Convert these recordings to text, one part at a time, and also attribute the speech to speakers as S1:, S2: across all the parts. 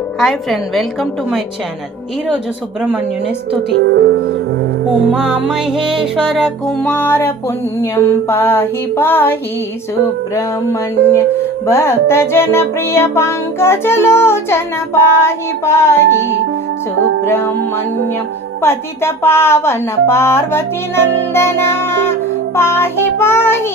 S1: Hi friend welcome to my channel. ఈరోజు సుబ్రహ్మణ్యుని స్థుతి ఉమా మహేశ్వర కుమార పుణ్యం పాహి పాహి సుబ్రహ్మణ్య. భక్త జన ప్రియ పంకజలోచన పాహి పాహి సుబ్రహ్మణ్యం. పతిత పావన పార్వతి నందన. పాహి పాహి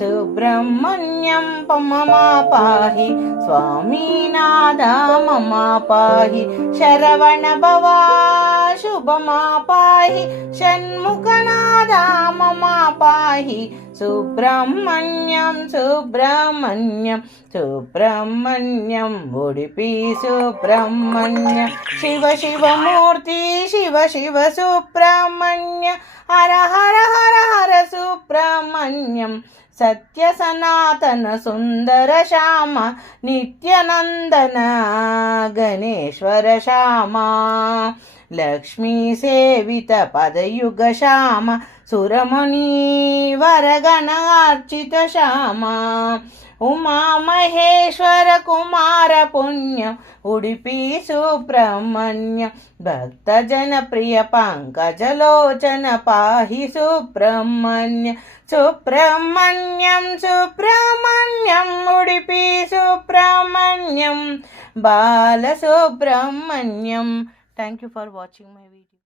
S1: సుబ్రహ్మణ్యం సుబ్రహ్మణ్యం మమా పాహి స్వామినాథ మమ పాహి శరవణ భవా శుభమా పాహి షణ్ముఖనాథ మమ పాహి సుబ్రహ్మణ్యం సుబ్రహ్మణ్యం సుబ్రహ్మణ్యం ఉడిపి సుబ్రహ్మణ్య శివ శివమూర్తి శివ శివ సుబ్రహ్మణ్య హర హర హర హర సుబ్రహ్మణ్యం సత్య సనాతన సుందర శ్యామ నిత్యనందన గణేశ్వర శ్యామ. లక్ష్మీ సేవిత పదయుగ శ్యామ సురముని వరగణార్చిత శ్యామ. उमा महेश्वर कुमार उमामहेश्वरकुमारपुण्य उडुपी सुब्रह्मण्य। लोचन पाहि Subrahmanya. Subrahmanyam Subrahmanyam Udupi Subrahmanyam. Balasubrahmanyam thank you for watching my video